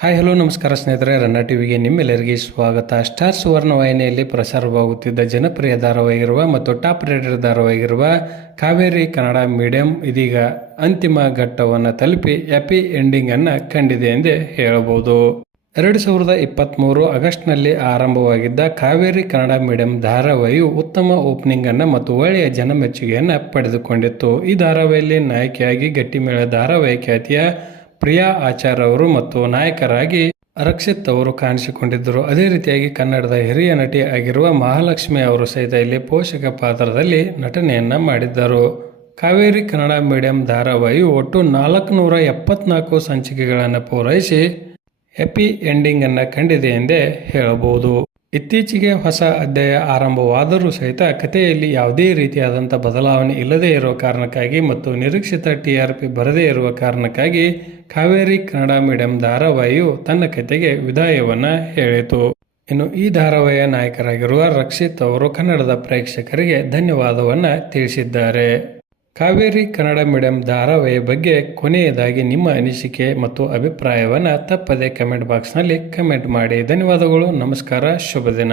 Hi hello ನಮಸ್ಕಾರ ಸ್ನೇಹಿತರೆ. ರನ್ನ ಟಿವಿಗೆ ನಿಮ್ಮೆಲ್ಲರಿಗೆ ಸ್ವಾಗತ. ಸ್ಟಾರ್ ಸುವರ್ಣ ವಾಹಿನಿಯಲ್ಲಿ ಪ್ರಸಾರವಾಗುತ್ತಿದ್ದ ಜನಪ್ರಿಯ ಧಾರಾವಾಹಿಗಿರುವ ಮತ್ತು ಟಾಪ್ ರೇಟರ್ ಧಾರಾವಾಹಿಗಿರುವ ಕಾವೇರಿ ಕನ್ನಡ ಮೀಡಿಯಂ ಇದೀಗ ಅಂತಿಮ ಘಟ್ಟವನ್ನು ತಲುಪಿ ಹ್ಯಾಪಿ ಎಂಡಿಂಗ್ ಅನ್ನು ಕಂಡಿದೆ ಎಂದೇ ಹೇಳಬಹುದು. ಎರಡು ಸಾವಿರದ ಇಪ್ಪತ್ತ್ಮೂರು ಆಗಸ್ಟ್ನಲ್ಲಿ ಆರಂಭವಾಗಿದ್ದ ಕಾವೇರಿ ಕನ್ನಡ ಮೀಡಿಯಂ ಧಾರಾವಾಹಿಯು ಉತ್ತಮ ಓಪನಿಂಗನ್ನು ಮತ್ತು ಒಳ್ಳೆಯ ಜನಮೆಚ್ಚುಗೆಯನ್ನು ಪಡೆದುಕೊಂಡಿತ್ತು. ಈ ಧಾರಾವಾಹಿಯಲ್ಲಿ ನಾಯಕಿಯಾಗಿ ಗಟ್ಟಿಮೇಳ ಧಾರಾವಾಹಿ ಖ್ಯಾತಿಯ ಪ್ರಿಯಾ ಆಚಾರ್ ಅವರು ಮತ್ತು ನಾಯಕರಾಗಿ ರಕ್ಷಿತ್ ಅವರು ಕಾಣಿಸಿಕೊಂಡಿದ್ದರು. ಅದೇ ರೀತಿಯಾಗಿ ಕನ್ನಡದ ಹಿರಿಯ ನಟಿ ಆಗಿರುವ ಮಹಾಲಕ್ಷ್ಮಿ ಅವರು ಸಹಿತ ಇಲ್ಲಿ ಪೋಷಕ ಪಾತ್ರದಲ್ಲಿ ನಟನೆಯನ್ನ ಮಾಡಿದ್ದರು. ಕಾವೇರಿ ಕನ್ನಡ ಮೀಡಿಯಂ ಧಾರಾವಾಹಿ ಒಟ್ಟು ನಾಲ್ಕುನೂರ ಎಪ್ಪತ್ನಾಲ್ಕು ಸಂಚಿಕೆಗಳನ್ನು ಪೂರೈಸಿ ಹ್ಯಾಪಿ ಎಂಡಿಂಗ್ ಅನ್ನ ಕಂಡಿದೆ ಎಂದೇ ಹೇಳಬಹುದು. ಇತ್ತೀಚೆಗೆ ಹೊಸ ಅಧ್ಯಾಯ ಆರಂಭವಾದರೂ ಸಹಿತ ಕಥೆಯಲ್ಲಿ ಯಾವುದೇ ರೀತಿಯಾದಂಥ ಬದಲಾವಣೆ ಇಲ್ಲದೇ ಇರುವ ಕಾರಣಕ್ಕಾಗಿ ಮತ್ತು ನಿರೀಕ್ಷಿತ ಟಿ ಆರ್ ಪಿ ಬರದೇ ಇರುವ ಕಾರಣಕ್ಕಾಗಿ ಕಾವೇರಿ ಕನ್ನಡ ಮೀಡಿಯಂ ಧಾರಾವಾಹಿಯು ತನ್ನ ಕಥೆಗೆ ವಿದಾಯವನ್ನು ಹೇಳಿತು. ಇನ್ನು ಈ ಧಾರಾವಾಹಿಯ ನಾಯಕರಾಗಿರುವ ರಕ್ಷಿತ್ ಅವರು ಕನ್ನಡದ ಪ್ರೇಕ್ಷಕರಿಗೆ ಧನ್ಯವಾದವನ್ನು ತಿಳಿಸಿದ್ದಾರೆ. ಕಾವೇರಿ ಕನ್ನಡ ಮೀಡಿಯಂ ಧಾರಾವಾಹಿಯ ಬಗ್ಗೆ ಕೊನೆಯದಾಗಿ ನಿಮ್ಮ ಅನಿಸಿಕೆ ಮತ್ತು ಅಭಿಪ್ರಾಯವನ್ನು ತಪ್ಪದೆ ಕಮೆಂಟ್ ಬಾಕ್ಸ್ನಲ್ಲಿ ಕಮೆಂಟ್ ಮಾಡಿ. ಧನ್ಯವಾದಗಳು, ನಮಸ್ಕಾರ, ಶುಭ ದಿನ.